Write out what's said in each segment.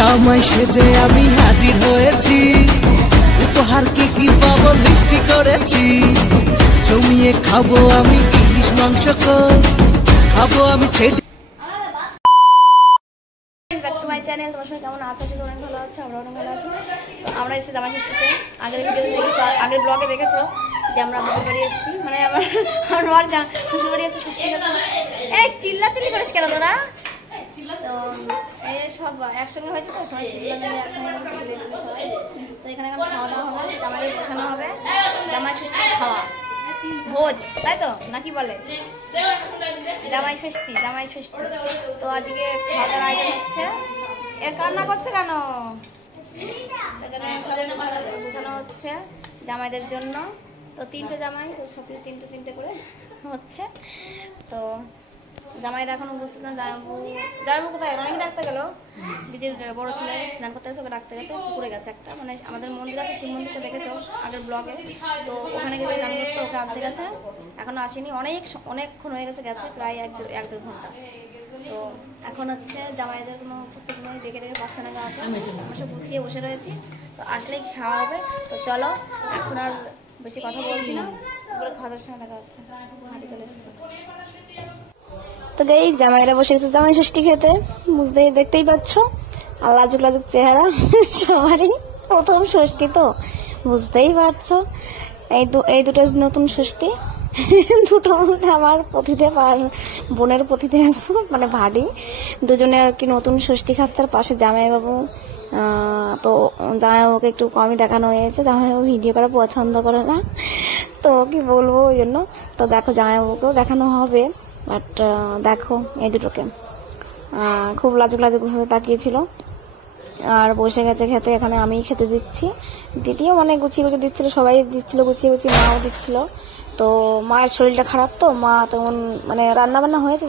জামাই সেজে আমি হাজির হয়েছি, উপহার কি কি পাবো লিস্টি করেছি। জমিয়ে খাবো আমি ইলিশ মাংস, খাবো আমি ছেড়ে। Back to my channel. তোমার সঙ্গে কেমন আছো? অনেক ভালো আছে, আমরা অনেক ভালো আছি। তো আমরা এসেছি জামাই ষষ্ঠীতে। আগের ভিডিওতে দেখেছো, আগের ব্লগে দেখেছো যে আমরা বাড়ি বাড়ি এসেছি, মানে আমার শ্বশুর বাড়ি এসেছি ষষ্ঠী। এই চিল্লাচিল্লি করিস কেন তোরা? তো এই সব একসঙ্গে হয়েছে তো, সবাই চিল্লা মিলে একসঙ্গে সবাই। তো এখানে এখন খাওয়া দাওয়া হবে, জামাইকে বসানো হবে, জামাই ষষ্ঠী খাওয়া ভোজ, তাই তো নাকি বলে? জামাই ষষ্ঠী, জামাই ষষ্ঠী। তো আজকে খাওয়া দাওয়ার আয়োজন হচ্ছে। এ কান্না করছে কেন? এখানে বোঝানো হচ্ছে জামাইদের জন্য। তো 3টে জামাই, তো সব 3টে করে হচ্ছে। তো জামাইরা এখন উপস্থিত না। জামাইবু কোথায়? অনেক ডাকতে গেল, দিদির বড় ছেলে স্নান করতে গেছে, ওকে ডাকতে গেছে, পুকুরে গেছে একটা, মানে আমাদের মন্দির আছে, শিব মন্দিরটা দেখেছো আগের ব্লগে। তো ওখানে গেছে স্নান করতে, ওকে আনতে গেছে, এখনো আসেনি। অনেকক্ষণ হয়ে গেছে, প্রায় 1-1.5 ঘন্টা। তো এখন হচ্ছে জামাইদের কোনো উপস্থিতি নেই, ডেকে পাচ্ছে না গাওয়াতে। আমরা সব গুছিয়ে বসে রয়েছি, তো আসলেই খাওয়া হবে। তো চলো, এখন আর বেশি কথা বলছি না, পুরো খাওয়া দাওয়ার সময় দেখা হচ্ছে। হাঁটি চলে এসেছে। তো গাই জামাইরা বসে গেছে জামাই ষষ্ঠী খেতে, দেখতেই পাচ্ছ। আর লাজুক লাজুক চেহারা সবারই, প্রথম ষষ্ঠী তো বুঝতেই পারছো। এই দুটো নতুন ষষ্ঠী, দুটো আমার পতিদেব আর বোনের পতিদেব, মানে ভাড়ি দুজনে আর কি নতুন ষষ্ঠী খাচ্ছে। পাশে জামাইবাবু। তো জামাইবাবুকে একটু কমই দেখানো হয়েছে, জামাইবাবু ভিডিও করা পছন্দ করে না, তো কি বলবো ওই জন্য। তো দেখো জামাইবাবুকেও দেখানো হবে, বাট দেখো এই দুটোকে খুব লাজুক লাজুক ভাবে তাকিয়েছিল আর বসে গেছে খেতে। এখানে আমি খেতে দিচ্ছি, দিদিও মানে গুছিয়ে গুছিয়ে দিচ্ছিল, সবাই দিচ্ছিল গুছিয়ে গুছিয়ে, মাও দিচ্ছিল। তো মায়ের শরীরটা খারাপ, তো মা তেমন মানে রান্না বান্না হয়েছে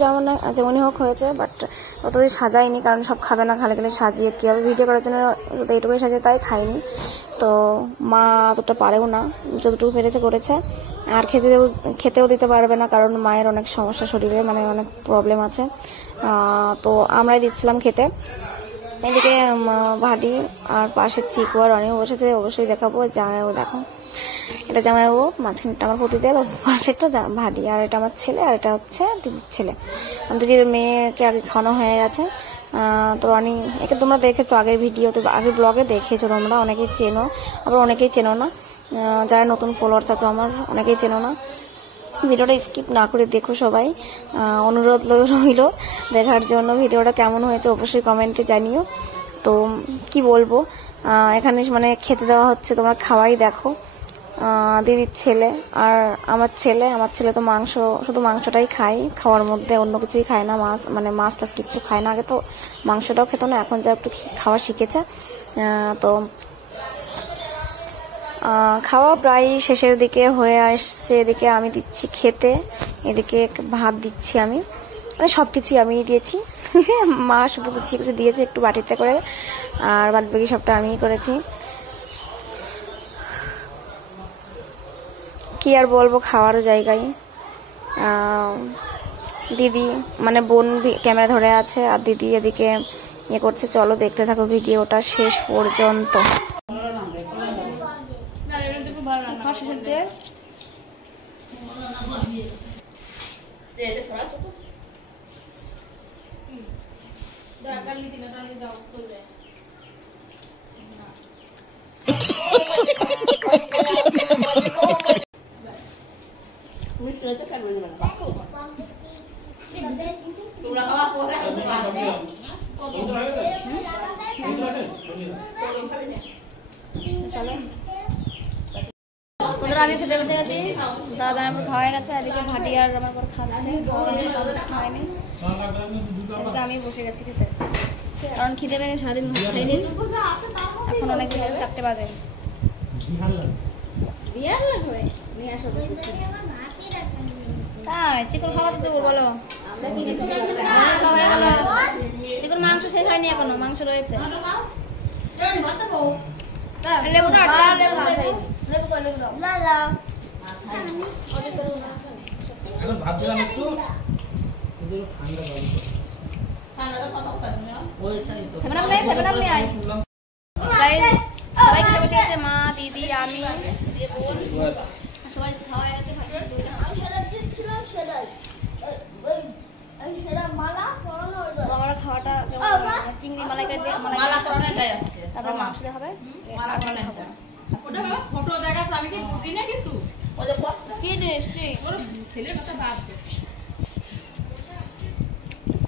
যেমনই হোক হয়েছে, বাট অতই সাজাইনি, কারণ সব খাবে না, খালে গেলে সাজিয়ে কি হবে, ভিডিও করার জন্য এইটুকুই সাজিয়ে, তাই খাইনি। তো মা অতটা পারেও না, যতটুকু পেরেছে করেছে। আর খেতেও দিতে পারবে না, কারণ মায়ের অনেক সমস্যা শরীরে, মানে অনেক প্রবলেম আছে। তো আমরাই দিচ্ছিলাম খেতে। এদিকে ভাটি আর পাশের চিকু আর অনেক বসেছে, অবশ্যই দেখাবো। জামাইবাবু দেখো, এটা জামাইবাবু, মাঝখানটা আমার পতিদেব, পাশেরটা ভাটি, আর এটা আমার ছেলে, আর এটা হচ্ছে দিদির ছেলে। দিদির মেয়েকে আগে খাওয়ানো হয়ে গেছে। তো রানি, একে তোমরা দেখেছো আগের ভিডিওতে, আগের ব্লগে দেখেছো তোমরা, অনেকেই চেনো, আবার অনেকেই চেনো না। যারা নতুন ফলোয়ার্স আছে আমার, অনেকেই চেনো না। ভিডিওটা স্কিপ না করে দেখো সবাই, অনুরোধ রইল দেখার জন্য। ভিডিওটা কেমন হয়েছে অবশ্যই কমেন্টে জানিও। তো কি বলবো, এখানে মানে খেতে দেওয়া হচ্ছে, তোমরা খাওয়াই দেখো। দিদির ছেলে আর আমার ছেলে তো মাংস, শুধু মাংসটাই খায়, খাওয়ার মধ্যে অন্য কিছুই খায় না, মাছ টাছ কিচ্ছু খায় না। আগে তো মাংসটাও খেত না, এখন যা একটু খাওয়া শিখেছে। তো খাওয়া প্রায় শেষের দিকে হয়ে আসছে। এদিকে আমি দিচ্ছি খেতে, এদিকে ভাত দিচ্ছি আমি, মানে সবকিছুই আমি দিয়েছি। মা শুধু গুছিয়ে গুছিয়ে দিয়েছে একটু বাটিতে করে, আর বাদ বাকি সবটা আমিই করেছি। কি আর বলবো, খাওয়ার জায়গায় দিদি মানে বোন ক্যামেরা ধরে আছে, আর দিদি এদিকে ইয়ে করছে। চলো দেখতে থাকো ভিডিওটা শেষ পর্যন্ত। আমি খেতে বসে গেছি, দাদা আমার খাওয়া হয়ে গেছে, এদিকে ভাটি আর আমার পর খাচ্ছে, খাওয়াইনি। আমি বসে গেছি খেতে, কারণ খিদে পেয়ে সারাদিন খাইনি। এখন অনেক 4টে বাজে। তাই চিকুন খাওয়া তো বলো, চিকুন মাংস শেষ হয়নি এখনো, মাংস রয়েছে। লেবু সেভেন আপ নেই, সেভেন আপ নিয়ে আয়। Guys, সবাই খেতে বসে গেছে, মা, দিদি, আমি, দিয়ে বোন। সবাই খাওয়া হয়ে গেছে, খাচ্ছে দুইটা। তো আমারও খাওয়াটা কেমন, চিংড়ি মালাইকারি দিয়ে তারপর মাংস দিয়ে হবে। কি জিনিস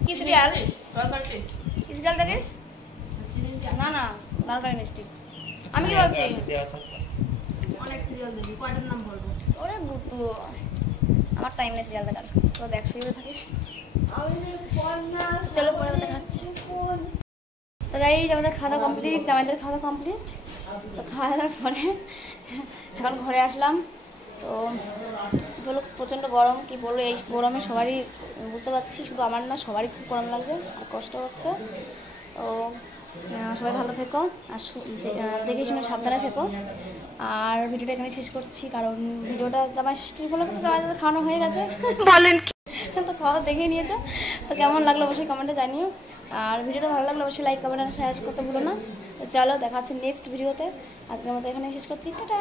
কি সিরিয়াল কি সিরিয়াল দেখিস? না না লালবাগ মিষ্টি। আমি কি বলছি? ওরে গুতু, আমার টাইম নেই সিরিয়াল দেখার। তো দেখ শুয়ে থাকিস। চলো পরে দেখাচ্ছি। তো গাইস আমাদের খাওয়া কমপ্লিট, জামাইদের খাওয়া কমপ্লিট। তো খাওয়া দাওয়ার পরে এখন ঘরে আসলাম। তো বলো প্রচণ্ড গরম, কি বলবো, এই গরমে সবারই বুঝতে পারছি, শুধু আমার না সবারই খুব গরম লাগছে আর কষ্ট হচ্ছে। তো সবাই ভালো থেকো আর দেখে শুনে সাবধানে থেকো। আর ভিডিওটা এখানে শেষ করছি, কারণ ভিডিওটা জামাই ষষ্ঠীর বলে জামাইদের খাওয়ানো হয়ে গেছে বলেন, তো খাওয়া দেখেই নিয়েছো। তো কেমন লাগলো অবশ্যই কমেন্টে জানিও। আর ভিডিওটা ভালো লাগলে অবশ্যই লাইক কমেন্ট আর শেয়ার করতে ভুলো না। তো চলো দেখা হচ্ছে নেক্সট ভিডিওতে। আজকের মতো এখানে শেষ করছি, টাটা।